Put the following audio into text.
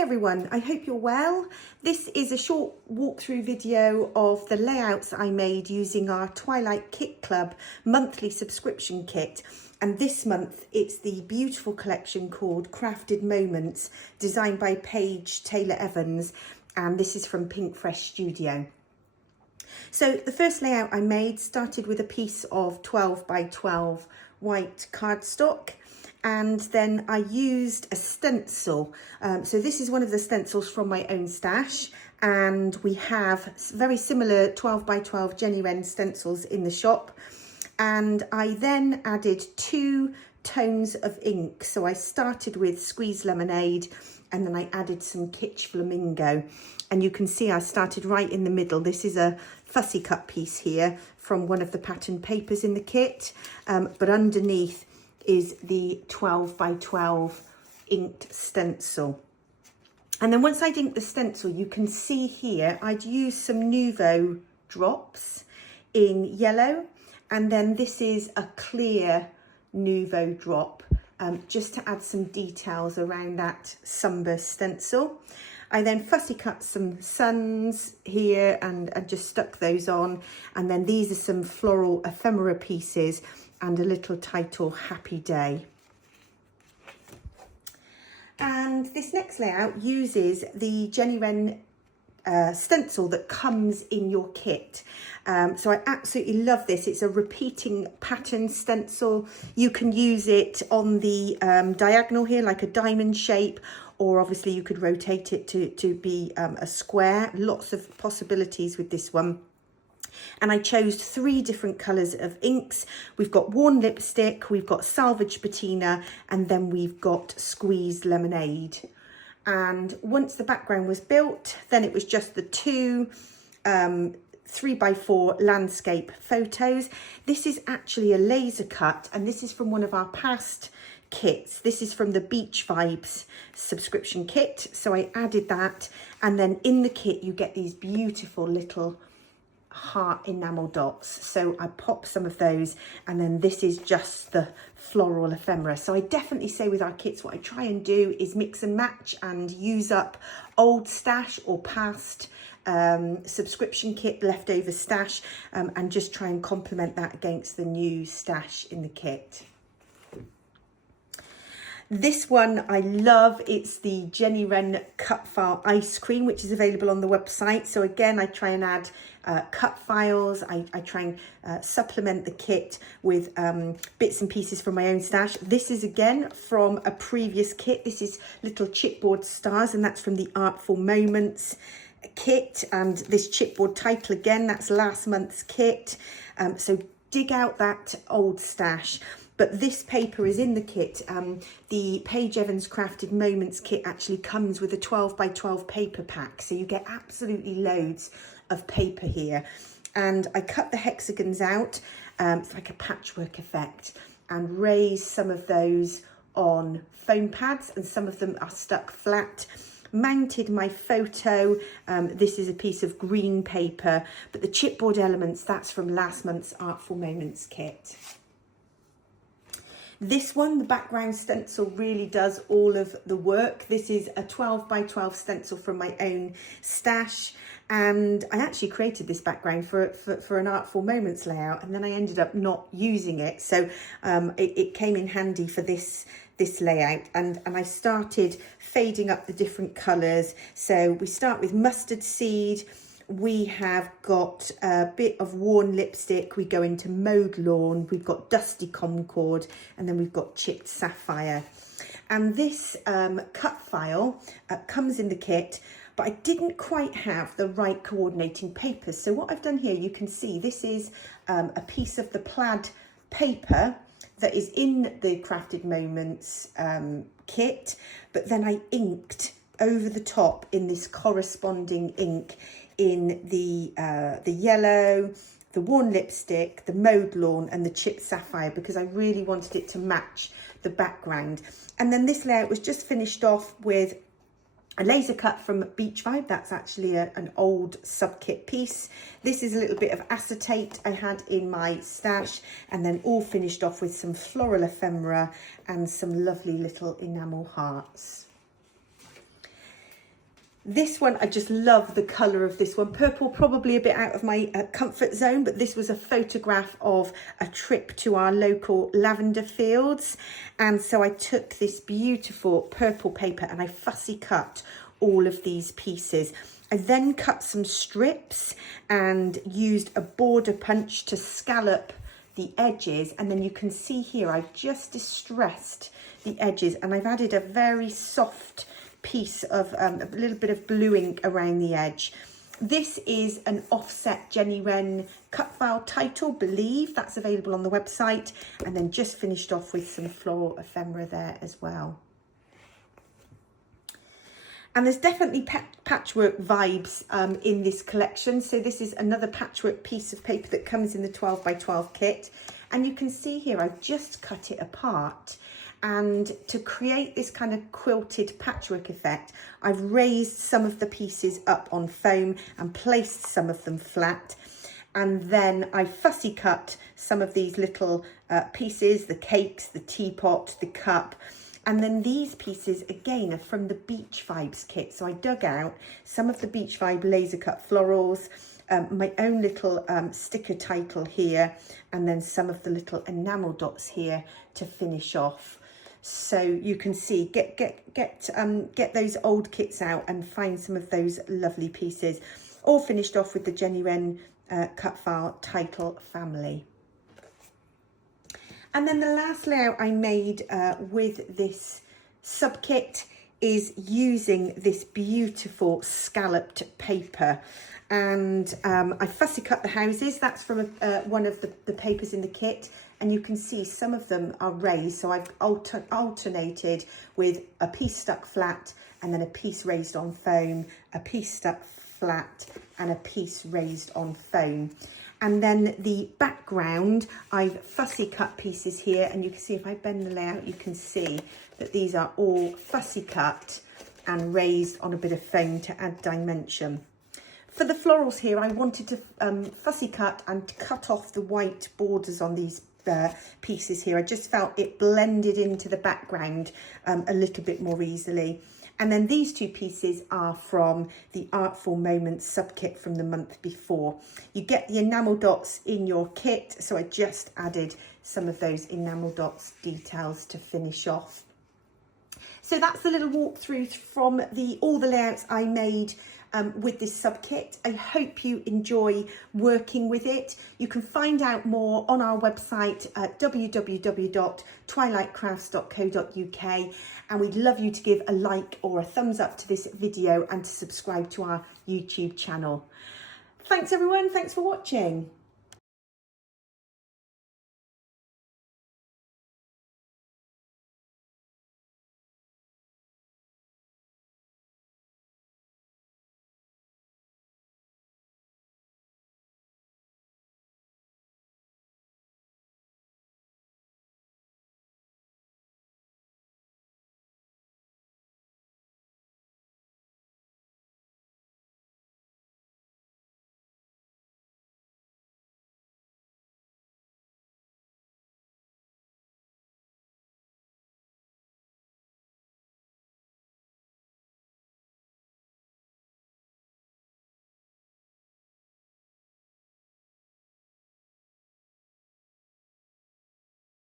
Hi everyone, I hope you're well. This is a short walkthrough video of the layouts I made using our Twilight Kit Club monthly subscription kit. And this month it's the beautiful collection called Crafted Moments, designed by Paige Taylor-Evans, and this is from Pink Fresh Studio. So the first layout I made started with a piece of 12 by 12 white cardstock. And then I used a stencil. So this is one of the stencils from my own stash, and we have very similar 12 by 12 Jenny Wren stencils in the shop. And I then added 2 tones of ink. So I started with Squeeze Lemonade, and then I added some Kitsch Flamingo. And you can see I started right in the middle. This is a fussy cut piece here from one of the pattern papers in the kit, but underneath is the 12 by 12 inked stencil. And then once I'd inked the stencil, you can see here I'd used some Nouveau drops in yellow, and then this is a clear Nouveau drop, just to add some details around that sunburst stencil. I then fussy cut some suns here and just stuck those on, and then these are some floral ephemera pieces and a little title, Happy Day. And this next layout uses the Jenny Wren stencil that comes in your kit. So I absolutely love this. It's a repeating pattern stencil. You can use it on the diagonal here, like a diamond shape, or obviously you could rotate it to be a square. Lots of possibilities with this one. And I chose 3 different colours of inks. We've got Worn Lipstick, we've got Salvage Patina, and then we've got Squeezed Lemonade. And once the background was built, then it was just the 2 3 by 4 landscape photos. This is actually a laser cut, and this is from one of our past kits. This is from the Beach Vibes subscription kit. So I added that, and then in the kit you get these beautiful little heart enamel dots. So I pop some of those, and then this is just the floral ephemera. So I definitely say with our kits, what I try and do is mix and match and use up old stash or past subscription kit leftover stash, and just try and complement that against the new stash in the kit. This one I love. It's the Jenny Wren cut file ice cream, which is available on the website. So again, I try and add cut files. I try and supplement the kit with bits and pieces from my own stash. This is again from a previous kit. This is little chipboard stars, and that's from the Artful Moments kit. And this chipboard title again, that's last month's kit. So dig out that old stash. But this paper is in the kit. The Paige Evans Crafted Moments kit actually comes with a 12 by 12 paper pack. So you get absolutely loads of paper here. And I cut the hexagons out. It's like a patchwork effect, and raise some of those on foam pads, and some of them are stuck flat. Mounted my photo. This is a piece of green paper, but the chipboard elements, that's from last month's Artful Moments kit. This one, the background stencil, really does all of the work. This is a 12 by 12 stencil from my own stash, and I actually created this background for an Artful Moments layout, and then I ended up not using it. So it came in handy for this layout, and I started fading up the different colours. So we start with Mustard Seed. We have got a bit of Worn Lipstick, we go into Mauve Lawn, we've got Dusty Concord, and then we've got Chipped Sapphire. And this cut file comes in the kit, but I didn't quite have the right coordinating papers. So what I've done here, you can see this is a piece of the plaid paper that is in the Crafted Moments kit, but then I inked over the top in this corresponding ink in the yellow, the Worn Lipstick, the Mauve Lawn, and the Chipped Sapphire, because I really wanted it to match the background. And then this layout was just finished off with a laser cut from Beach Vibe. That's actually an old sub-kit piece. This is a little bit of acetate I had in my stash, and then all finished off with some floral ephemera and some lovely little enamel hearts. This one, I just love the colour of this one. Purple, probably a bit out of my comfort zone, but this was a photograph of a trip to our local lavender fields. And so I took this beautiful purple paper and I fussy cut all of these pieces. I then cut some strips and used a border punch to scallop the edges. And then you can see here, I've just distressed the edges and I've added a very soft piece of a little bit of blue ink around the edge. This is an offset Jenny Wren cut file title, believe that's available on the website, and then just finished off with some floral ephemera there as well. And there's definitely patchwork vibes in this collection. So this is another patchwork piece of paper that comes in the 12 by 12 kit. And you can see here, I've just cut it apart. And to create this kind of quilted patchwork effect, I've raised some of the pieces up on foam and placed some of them flat. And then I fussy cut some of these little pieces, the cakes, the teapot, the cup. And then these pieces, again, are from the Beach Vibes kit. So I dug out some of the Beach Vibe laser cut florals, my own little sticker title here, and then some of the little enamel dots here to finish off. So you can see, get those old kits out and find some of those lovely pieces. All finished off with the Jenny Wren cut file title family. And then the last layout I made with this sub kit is using this beautiful scalloped paper. And I fussy cut the houses. That's from one of the papers in the kit. And you can see some of them are raised. So I've alternated with a piece stuck flat and then a piece raised on foam, a piece stuck flat and a piece raised on foam. And then the background, I've fussy cut pieces here. And you can see if I bend the layout, you can see that these are all fussy cut and raised on a bit of foam to add dimension. For the florals here, I wanted to fussy cut and cut off the white borders on these pieces here. I just felt it blended into the background a little bit more easily. And then these two pieces are from the Artful Moments sub-kit from the month before. You get the enamel dots in your kit, so I just added some of those enamel dots details to finish off. So that's the little walkthrough from all the layouts I made with this sub-kit. I hope you enjoy working with it. You can find out more on our website at www.twilightcrafts.co.uk, and we'd love you to give a like or a thumbs up to this video and to subscribe to our YouTube channel. Thanks everyone, thanks for watching.